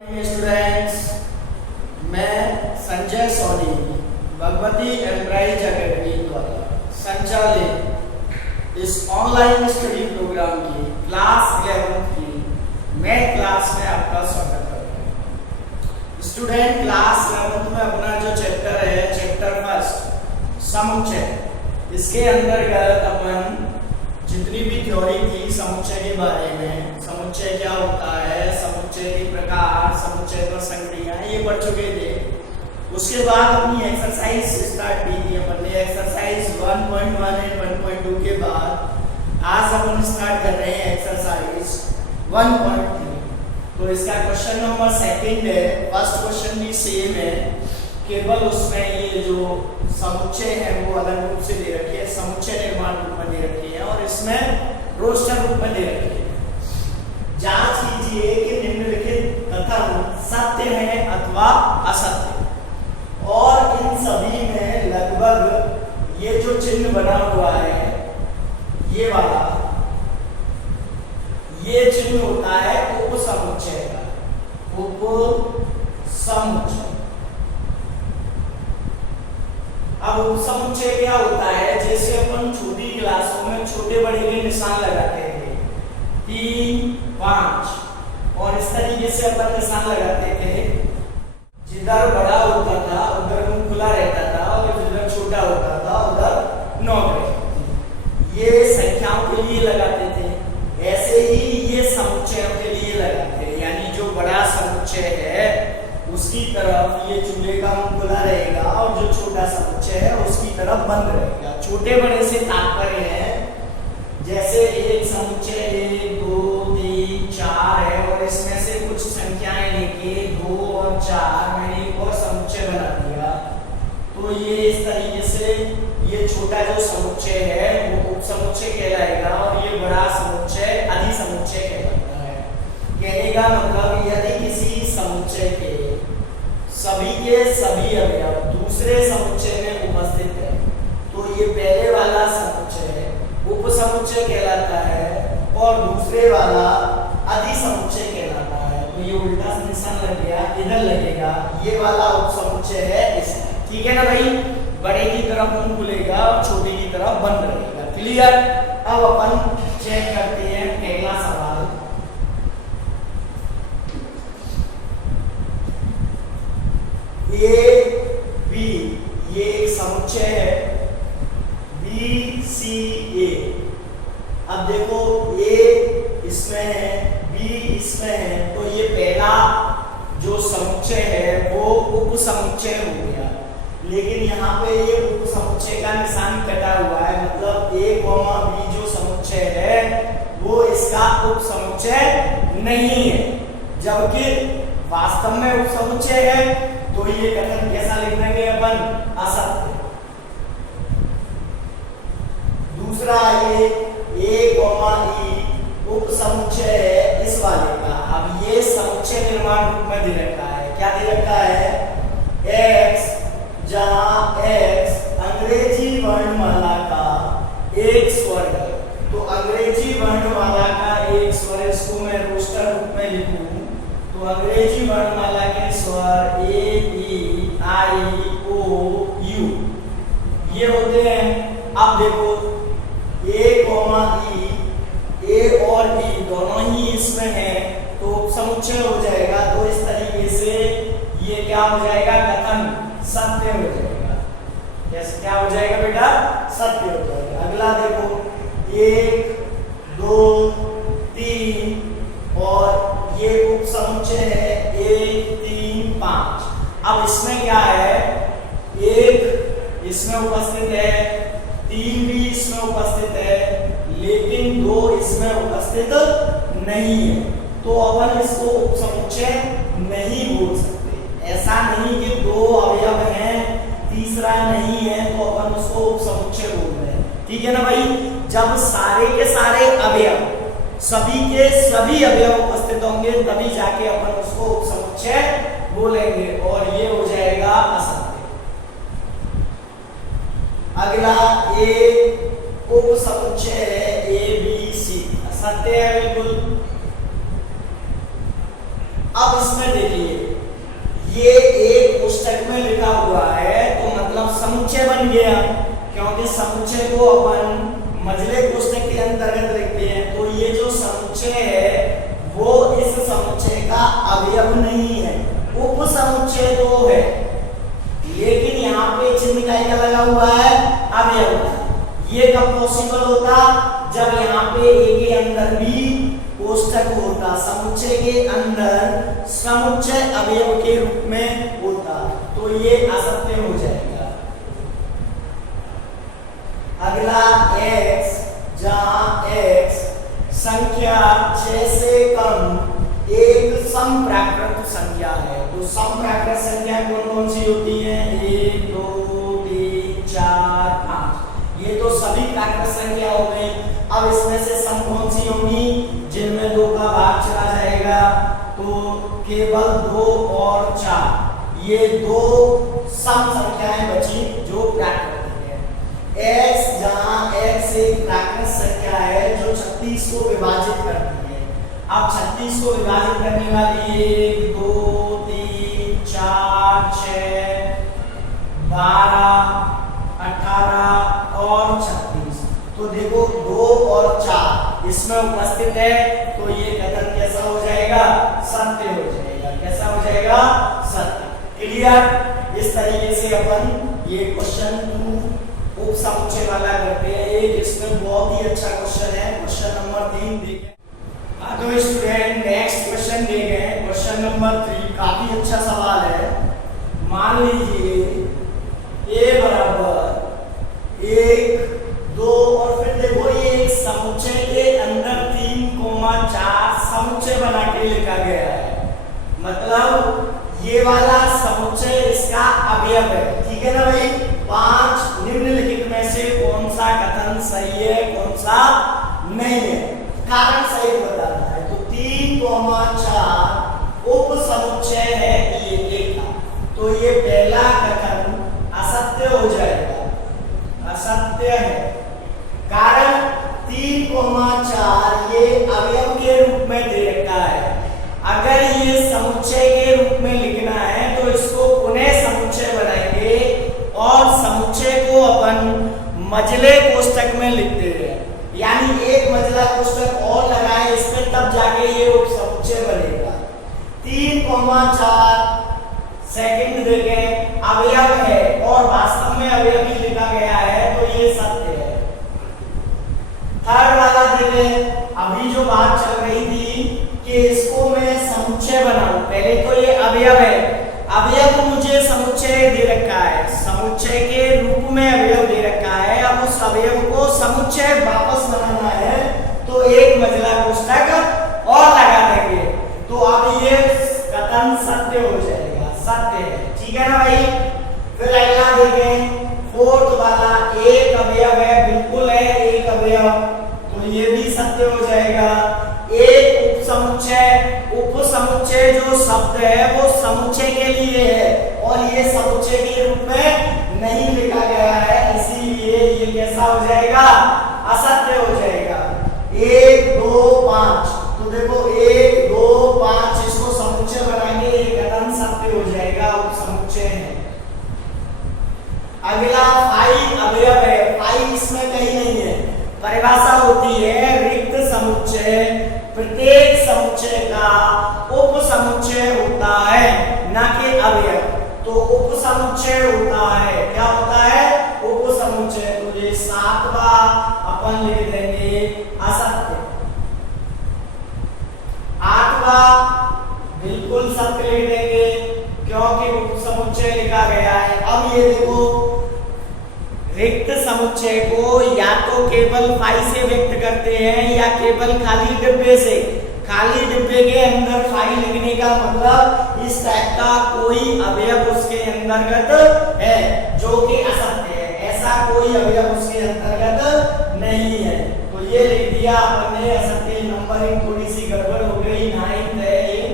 Students, मैं Sanjay Soni Bhagwati enterprise academy द्वारा संचालित इस ऑनलाइन स्टडी प्रोग्राम की क्लास 11 की मैथ क्लास में आपका स्वागत करता हूँ। स्टूडेंट, क्लास 11 में अपना जो चैप्टर है, चैप्टर फर्स्ट समुच्चय, इसके अंतर्गत अपन जितनी भी थ्योरी थी समुच्चय के बारे में, समुच्चय क्या होता है, समुच्चय के प्रकार, समुच्चय पर संक्रिया, ये पढ़ चुके थे। उसके बाद अपनी एक्सरसाइज स्टार्ट की थी अपन ने। एक्सरसाइज 1.1 एंड 1.2 के बाद आज अपन स्टार्ट कर रहे हैं एक्सरसाइज 1.3। तो इसका क्वेश्चन नंबर सेकंड है। फर्स्ट क्वेश्चन भी सेम है, केवल उसमें ये जो समुच्चय है वो अलग रूप से दे रखी है, समुच्चय निर्माण रूप में दे रखी है और इसमें रोस्टर रूप में दे रखी है। जांच कीजिए कि निम्नलिखित कथन सत्य है अथवा असत्य, और इन सभी में लगभग ये जो चिन्ह बना हुआ है, ये वाला, ये चिन्ह होता है उपसमुच्चय का, उपसमुच्चय। अब उपसमुच्चय क्या होता है? जैसे अपन छोटी क्लासों में छोटे बड़े के निशान लगाते थे, 3, 5, और इस तरीके से अपन निशान लगाते थे। जिधर बड़ा होता था उधर मुंह खुला रहता था और जिधर छोटा होता था उधर नोक रहती थी। ये संख्याओं के लिए लगाते थे। ऐसे ही ये समुच्चयों के लिए लगाते हैं, यानी जो बड़ा समुच्चय है उसकी तरफ ये चूल्हे का मुंह खुला रहेगा और जो छोटा समुच्चय है उसकी तरफ बंद रहेगा। छोटे बड़े से तात्पर्य है, जैसे एक समुच्चय 1, 2, 3, 4 है और इसमें से कुछ संख्याएं लेके 2 और 4 मैंने एक और समुच्चय बना दिया, तो ये इस तरीके से ये छोटा जो समुच्चय है वो उपसमुच्चय कहलाएगा और ये बड़ा समुच्चय अधिसमुच्चय कहलाता है। कहने का मतलब, यदि किसी समुच्चय के सभी अवयव दूसरे समुच्चय में उपस्थित है तो ये पहले वाला समुच्चय उपसमुच्चय कहलाता है और दूसरे वाला अधिसमुच्चय कहलाता है। तो ये उल्टा निशान लग गया, इधर लगेगा, ये वाला उपसमुच्चय है इसमें, ठीक है ना भाई? बड़े की तरफ मुंह खुलेगा और छोटे की तरफ बंद रहेगा। क्लियर? अब अपन चेक करते हैं पहला सवाल। ए बी ये एक समुच्चय है, बी सी ए। अब देखो ए इसमें है, बी इसमें है, तो ये पहला जो समुच्चय है वो उपसमुच्चय हो गया। लेकिन यहाँ पे ये उपसमुच्चय का निशान कटा हुआ है, मतलब ए कॉमा बी जो समुच्चय है वो इसका उपसमुच्चय नहीं है, जबकि वास्तव में उपसमुच्चय है। तो ये कथन कैसा लिख देंगे अपन? असत्य। दूसरा, ये ए कॉमा ई उपसमुच्चय है इस वाले का। अब ये समुच्चय निर्माण रूप में दे रखा है। क्या दे रखा है? x, जहां x अंग्रेजी वर्णमाला का एक स्वर है, तो अंग्रेजी वर्णमाला का एक स्वर, इसको मैं रोस्टर रूप में लिखूं तो अंग्रेजी वर्णमाला के स्वर A B I O you ये होते हैं। अब देखो ए कॉमा ई, ए और ई दोनों ही इसमें है तो समुच्चय हो जाएगा। तो इस तरीके से ये क्या हो जाएगा? कथन सत्य हो जाएगा। कैसे क्या हो जाएगा बेटा? सत्य हो जाएगा। अगला देखो, 1, 2, 3 और ये उपसमुच्चय है 1, 3, 5। अब इसमें क्या है? 1 इसमें उपस्थित है, 3 भी इसमें उपस्थित है, लेकिन 2 इसमें उपस्थित नहीं है। तो अपन इसको उपसमुच्चय नहीं बोल सकते। ऐसा नहीं कि 2 अवयव हैं तीसरा नहीं है तो अपन उसको उपसमुच्चय बोल रहे हैं, ठीक है ना भाई? जब सारे के सारे अवयव, सभी के सभी अवयव उपस्थित होंगे तभी जाके अपन उसको उपसमुच्चय बोलेंगे और ये हो जाएगा असत्य। अगला, ए उपसमुच्चय है ए बी सी, असत्य है बिल्कुल। अब इसमें देखिए ये एक कोष्टक में लिखा हुआ है तो मतलब समुच्चय बन गया, क्योंकि समुच्चय को अपन मझले कोष्टक के अंतर्गत लिखते हैं। तो ये जो समुच्चय है वो इस समुच्चय का अवयव नहीं है, उप समुच्चय तो है, लेकिन यहाँ पे चिन्ह क्या लगा हुआ है, अवयव। ये कब पॉसिबल होता, जब यहाँ पे ए के अंदर भी कोष्टक होता, समुच्चय के अंदर समुच्चय अवयव के रूप में होता, तो ये असत्य हो जाएगा। अगला x, जहां x संख्या 6 से कम एक समप्राकृत संख्या है, तो समप्राकृत संख्या कौन कौन सी होती है, 1 2 3 4 5, ये तो सभी प्राकृत संख्या हो गई। अब इसमें से सम कौन सी होंगी, जिनमें 2 का भाग चला जाएगा, तो केवल 2 और 4, ये 2 सम संख्याएं बची जो प्राकृतिक है। x, जहां x एक प्राकृत संख्या है जो 36 को विभाजित करती है। अब 36 को विभाजित करने वाली 1 2 3 4 6 12 18 और 36, तो देखो 2 और 4 इसमें उपस्थित है, तो ये कथन कैसा हो जाएगा, सत्य हो जाएगा। कैसा हो जाएगा, सत्य। क्लियर। इस तरीके से अपन ये क्वेश्चन 2 उप समुच्चय वाला करते हैं। एक इसमें बहुत ही अच्छा क्वेश्चन है, क्वेश्चन नंबर 3 देखें। तो स्टूडेंट नेक्स्ट क्वेश्चन देखें, क्वेश्चन नंबर 3 काफी अच्छा सवाल है। मान लीजिए a बराबर 1 2 और फिर देखो ये एक समुच्चय के अंदर 3,4 समुच्चय बना के लिखा गया है, मतलब ये वाला समुच्चय इसका अवयव है, ठीक है ना भाई। 5 निम्नलिखित में से कौन सा कथन सही है, कौन सा नहीं है, कारण सही बताना है। तो 3,4 उप समुच्चय है ये एक का, तो ये पहला कथन असत्य हो जाएगा, असत्य है। कारण 3,4 ये अवयव के रूप में दे रखा है, अगर ये समुच्चय के रूप में लिखना है तो इसको पुनः समुच्चय बनाएंगे और समुच्चय को अपन मझले कोष्टक में लिखते हैं, यानी एक मझला कोष्टक और लगाए इस पे, तब जाके ये उप समुच्चय बनेगा। 3,4 सेकंड देखें अवयव है और वास्तव में अवयव ही लिखा गया है, तो ये सत्य है। थर्ड वाला देखें, अभी जो बात चल रही थी कि इसको मैं समुच्चय बनाऊं, पहले तो ये अवयव है, अवयव मुझे समुच्चय दे रखा है, समुच्चय के रूप में अवयव दे रखा है। अब उस अवयव को समुच्चय वापस बनाना है तो एक मझला कोष्टक और लगा देंगे, तो अब ये कथन सत्य हो जाएगा, सत्य है, ठीक है ना भाई। फिर अगला देखें, फोर्थ वाला एक अवयव है, बिल्कुल है एक अवयव, तो ये भी सत्य हो जाएगा। एक उप समुच्चय जो शब्द है वो समुच्चय के लिए है और ये समुच्चय के रूप में नहीं लिखा गया है, इसीलिए ये कैसा हो जाएगा, असत्य हो जाएगा। 1 2 5, तो देखो 1 2 5 इसको समुच्चय बनाएंगे, ये कथन सत्य हो जाएगा, उप समुच्चय है। अगला 5 अवयव है, 5 इसमें कहीं नहीं है। परिभाषा होती है रिक्त समुच्चय प्रत्येक समुच्चय का उप समुच्चय होता है, ना कि अवयव। तो उप समुच्चय होता है, क्या होता है, उप समुच्चय। तो ये 7वां अपन लिख देंगे असत्य। 8वां बिल्कुल सत्य लिख देंगे क्योंकि उप समुच्चय लिखा गया है। अब ये देखो रिक्त समुच्चय को या तो केवल फाई से व्यक्त करते हैं या केवल खाली डिब्बे से। खाली डिब्बे के अंदर फाई लिखने का मतलब इस टाइप का कोई अवयव उसके अंतर्गत है जो कि असत्य है, ऐसा कोई अवयव उसके अंतर्गत नहीं है, तो ये लिख दिया आपने असत्य। नंबरिंग थोड़ी सी गड़बड़ हो गई, 9 है ये,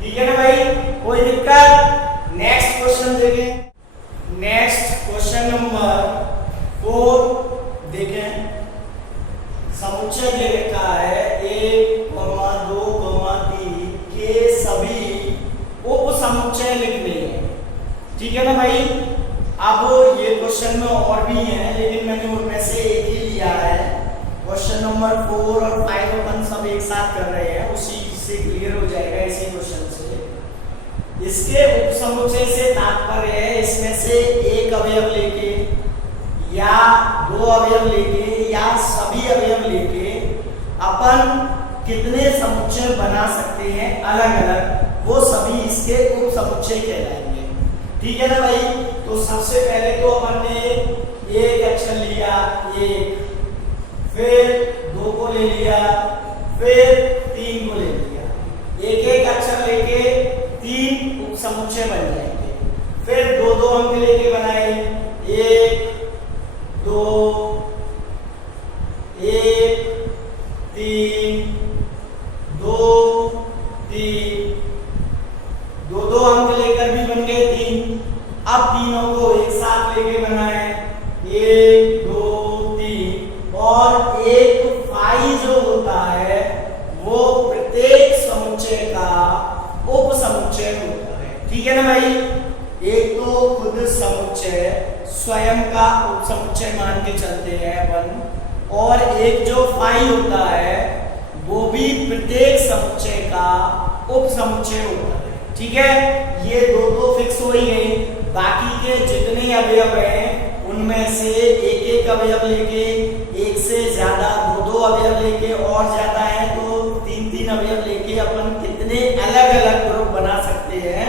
ठीक है ना भाई, कोई दिक्कत। नेक्स्ट क्वेश्चन देखें, नेक्स्ट क्वेश्चन नंबर 4 देखें। समुच्चय दे रखा है 1, 2, 3 के सभी उप समुच्चय ठीक है ना भाई। अब ये क्वेश्चन में और भी हैं, लेकिन मैंने उनमें से एक ही लिया है। क्वेश्चन नंबर 4 और 5 अपन सब एक साथ कर रहे हैं, उसी से क्लियर हो जाएगा इसी क्वेश्चन से। इसके उपसमुच्चय से तात्पर्य है इसमें से एक अवयव लेके या दो अवयव लेके या सभी अवयव लेके अपन कितने समुच्चय बना सकते हैं अलग अलग, वो सभी इसके उपसमुच्चय कहलाएंगे। ठीक है ना भाई। तो सबसे पहले तो अपन ने एक अक्षर लिया, एक, फिर दो को ले लिया, फिर तीन को ले लिया। एक एक अक्षर लेके तीन उपसमुच्चय बन जाएंगे। फिर दो दो अंक लेके बनाए, एक दो, एक तीन, दो तीन, दो दो अंक लेकर भी बन गए तीन। अब तीनों को एक साथ लेके बनाए, एक दो तीन, और एक फाई जो होता है वो प्रत्येक समुच्चय का उपसमुच्चय होता है। ठीक है ना भाई। एक तो खुद समुच्चय स्वयं का उपसमुच्चय मान के चलते हैं अपन, और एक जो फाई होता है वो भी प्रत्येक समुच्चय का उपसमुच्चय होता है। ठीक है। ये दो तो फिक्स हो ही गई। बाकी के जितने अवयव हैं उनमें से एक एक अवयव लेके, एक से ज्यादा दो दो अवयव लेके, और ज्यादा है तो तीन तीन अवयव लेके अपन कितने अलग अलग ग्रुप बना सकते हैं,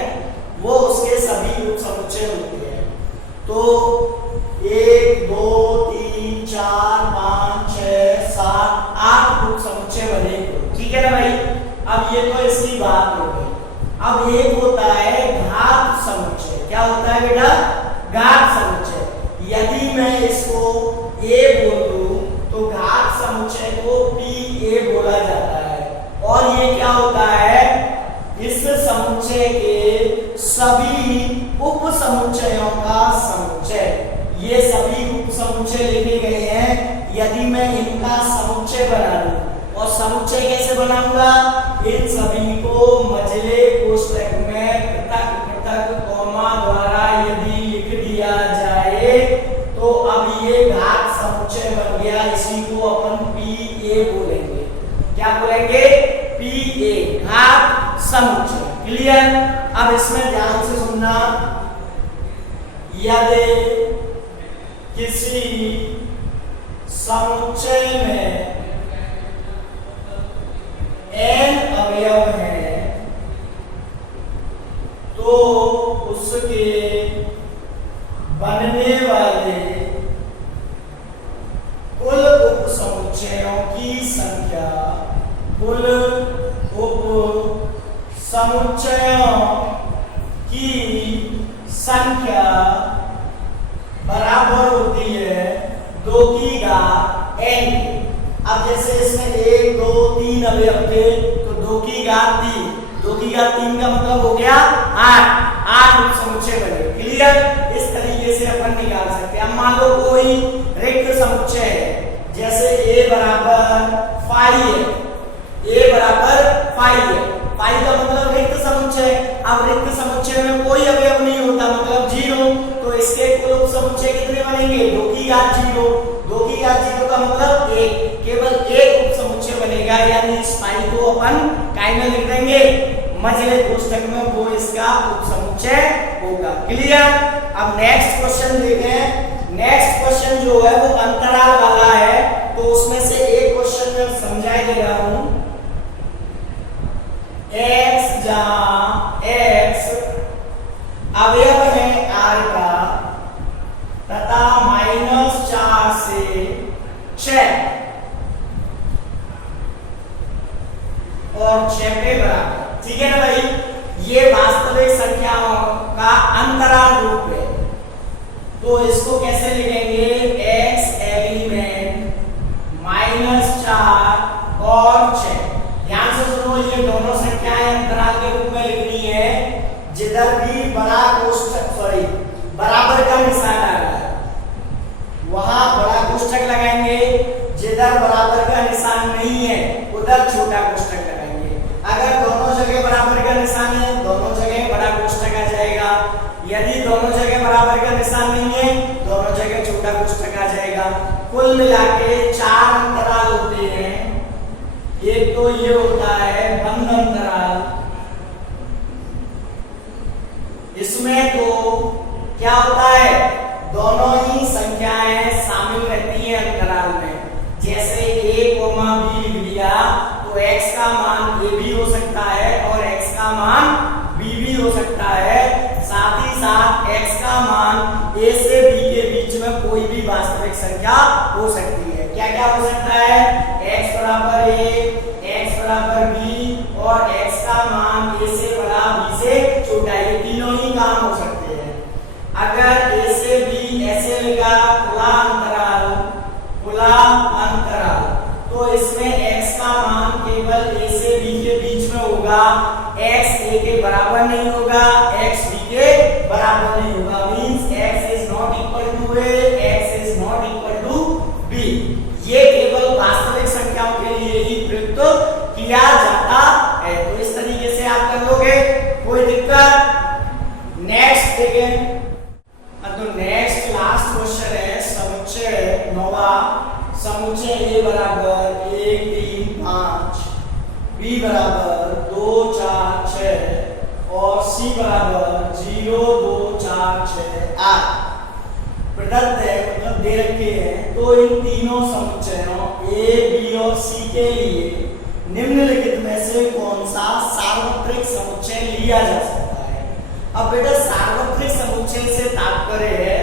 वो उसके सभी उपसमुच्चय होते हैं। तो 1 2 3 4 5 6 7 8 उपसमुच्चय बने। ठीक है ना भाई। अब ये तो इसकी बात हो गई। अब एक होता है घात समुच्चय। क्या होता है बेटा? घात समुच्चय। यदि मैं इसको a बोल दूं तो घात समुच्चय को pa बोला जाता है। और ये क्या होता है? इस समुच्चय के सभी उपसमुच्चयों का समुच्चय। ये सभी उपसमुच्चय लिखे गए हैं। यदि मैं इनका समुच्चय बना लूं, और समुच्चय कैसे बनाऊंगा? इन सभी को मझले कोष्ठक में पृथक पृथक कॉमा द्वारा यदि लिख दिया जाए तो अब ये घात समुच्चय बन गया। इसी को अपन Pa बोलेंगे। क्या बोलेंगे? Pa, घात समुच्चय। क्लियर? अब इसमें ध्यान से सुनना। यदि किसी समुच्चय में n अवयव है तो उसके बनने वाले कुल उपसमुच्चयों की संख्या, कुल उपसमुच्चयों की संख्या बराबर होती है 2 की घात n। अब जैसे इसमें 1 2 3 अवयव थे तो 2 की घात 3, 2 की घात 3 का मतलब हो गया 8 उपसमुच्चय बने। क्लियर? इस तरीके से अपन निकाल सकते हैं। अब मान लो कोई रिक्त समुच्चय है, जैसे a बराबर फाई है, a बराबर फाई है। फाई का मतलब रिक्त समुच्चय। अब रिक्त समुच्चय में कोई अवयव नहीं होता, मतलब 0, तो इसके कुल उपसमुच्चय कितने बनेंगे? 2 की घात 0। 2 की घात 0 का मतलब 1, केवल एक उपसमुच्चय बनेगा। यानी इस फाई को अपन काय में लिख देंगे? मझले कोष्ठक में, वो इसका उपसमुच्चय होगा। क्लियर? अब नेक्स्ट क्वेश्चन देखें। नेक्स्ट क्वेश्चन जो है वो अंतराल वाला है, तो उसमें से एक क्वेश्चन मैं समझा दे रहा हूं। x जहां x अवयव है r का तथा -4 से 6 और 6 के बराबर। ठीक है ना भाई। ये वास्तविक संख्याओं का अंतराल रूप है, तो इसको कैसे लिखेंगे? x एलिमेंट -4 और 6। ध्यान से सुनो, ये दोनों संख्याएं अंतराल के रूप में लिखनी है। जिधर भी बड़ा कोष्ठक बराबर का निशान आ रहा है वहां बड़ा कोष्ठक लगाएंगे। जिधर बराबर का निशान नहीं है उधर छोटा कोष्ठक लगाएंगे। अगर दोनों जगह बराबर का निशान है, दोनों जगह बड़ा कोष्ठक आ जाएगा। यदि दोनों जगह बराबर का निशान नहीं है, दोनों जगह छोटा कोष्ठक आ जाएगा। कुल मिला के 4 अंतराल होते हैं। एक तो ये होता है बंद अंतराल, इसमें तो क्या होता है, दोनों ही संख्याएं शामिल रहती हैं अंतराल में। जैसे a, b लिख दिया तो x का मान a भी हो सकता है और x का मान b भी हो सकता है। साथ ही साथ x का मान a से b के बीच में कोई भी वास्तविक संख्या हो सकती है। क्या क्या हो सकता है, x बराबर a, x बराबर b और x का मान a से बड़ा b से छोटा, ये तीनों ही काम हो सकते हैं। अगर a से b ऐसे लिखा खुला अंतराल, तो इसमें x का मान केवल a से b के बीच में होगा, x a के बराबर नहीं होगा, x b के बराबर नहीं होगा। Means x is not equal to a, x is not equal to b। ये केवल वास्तविक संख्याओं के लिए ही प्रयुक्त किया जाता है। तो इस तरीके से आप कर लोगे, कोई दिक्कत? नेक्स्ट देखें, तो नेक्स्ट लास्ट क्वेश्चन है समुच्चय 9वां। समुच्चय a बराबर 1 3 5, b बराबर 2 4 6 और c बराबर 0 2 4 6 8 प्रदत्त है, मतलब दे रखे हैं। तो इन तीनों समुच्चयों a, b और c के लिए निम्नलिखित में से कौन सा सार्वत्रिक समुच्चय लिया जा सकता है? अब बेटा सार्वत्रिक समुच्चय से तात्पर्य है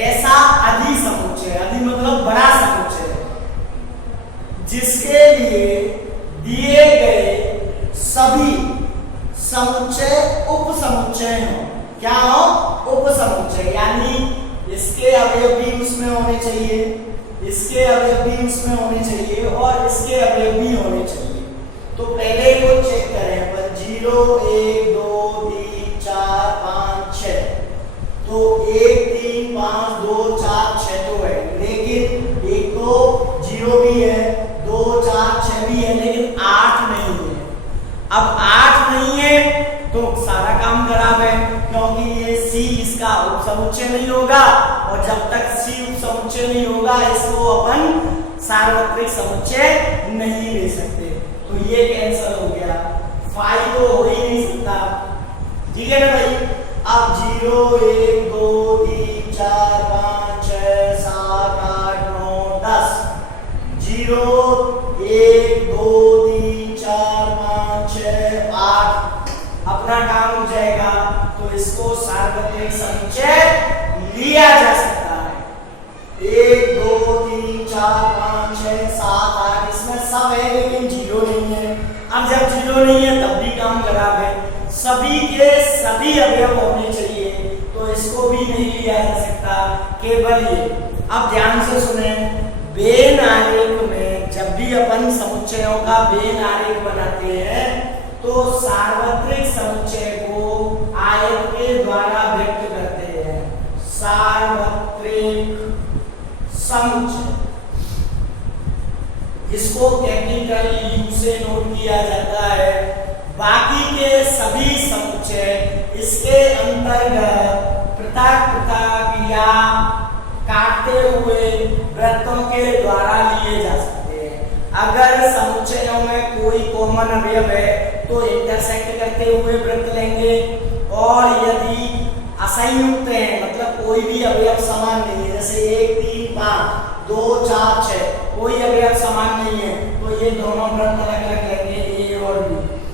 ऐसा अधि समुच्चय, अधि मतलब बड़ा समुच्चय, जिसके लिए दिए गए सभी समुच्चय उप समुच्चय हो। क्या हो? उप समुच्चय, यानी इसके अवयव भी उसमें होने चाहिए, इसके अवयव भी उसमें होने चाहिए और इसके अवयव भी होने चाहिए। तो पहले को चेक करें, पर 0 1 2 3 4 5 6, तो 1 3 5 2 4 6 तो है, लेकिन एक तो 0 भी है, 2 4 6 भी है, लेकिन 8 नहीं है। अब 8 नहीं है तो सारा काम खराब है, क्योंकि ये C इसका उप समुच्चय नहीं होगा और जब तक C उप समुच्चय नहीं होगा इसको अपन सार्वत्रिक समुच्चय नहीं ले सकते। तो ये कैंसिल हो गया, 5 तो हो ही नहीं सकता। ठीक है ना भाई? अब 0 1 2 3 4 5 6 7 8 9 10, 0 1 2 3 4 5 6 8 अपना काम हो जाएगा। तो इसको सार्वत्रिक समुच्चय लिया जा सकता है। 1 2 3 4 5 6 7 8 इसमें सब है, लेकिन 0 नहीं है। अब जब 0 नहीं है तब भी काम खराब है, सभी के सभी अवयव होने चाहिए, तो इसको भी नहीं लिया जा सकता, केवल ये। अब ध्यान से सुने, वेन आरेख में जब भी अपन समुच्चयों का वेन आरेख बनाते हैं तो सार्वत्रिक समुच्चय को आयत के द्वारा व्यक्त करते हैं। सार्वत्रिक समुच्चय, इसको कैपिटल U से नोट किया जाता है। बाकी के सभी समुच्चय इसके अंतर्गत पृथक पृथक या काटते हुए वृत्तों के द्वारा लिए जा सकते हैं। अगर समुच्चयों में कोई कॉमन अवयव है तो इंटरसेक्ट करते हुए वृत्त लेंगे, और यदि असंयुक्त है मतलब कोई भी अवयव समान नहीं है, जैसे 1 3 5 2 4 6 कोई अवयव समान नहीं है, तो ये दोनों वृत्त अलग अलग लेंगे, A और B।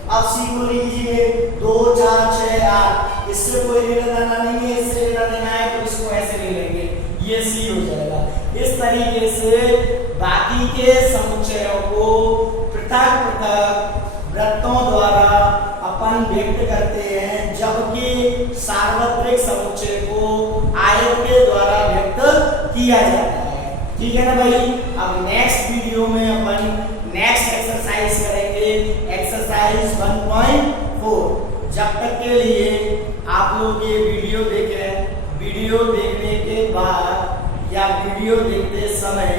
अब C को लीजिए 2 4 6 8, इससे कोई लेना देना नहीं है, इससे लेना देना है तो इसको ऐसे ले लेंगे, ये C हो जाएगा। इस तरीके से बाकी के समुच्चयों को पृथक पृथक वृत्तों द्वारा अपन व्यक्त करते हैं, जबकि सार्वत्रिक समुच्चय को आयत के द्वारा व्यक्त किया जाता है। ठीक है ना भाई? अब नेक्स्ट वीडियो में अपन नेक्स्ट एक्सरसाइज करेंगे, एक्सरसाइज 1.4। जब तक के लिए आप लोग ये वीडियो देखें, वीडियो देखने के बाद या वीडियो देखते समय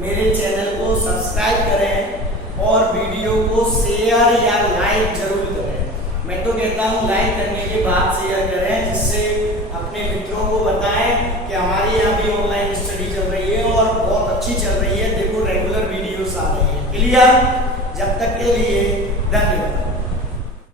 मेरे चैनल को सब्सक्राइब करें और वीडियो को शेयर या लाइक जरूर करें। मैं तो कहता हूँ लाइक करने के बाद शेयर करें, जिससे क्लियर? जब तक के लिए धन्यवाद।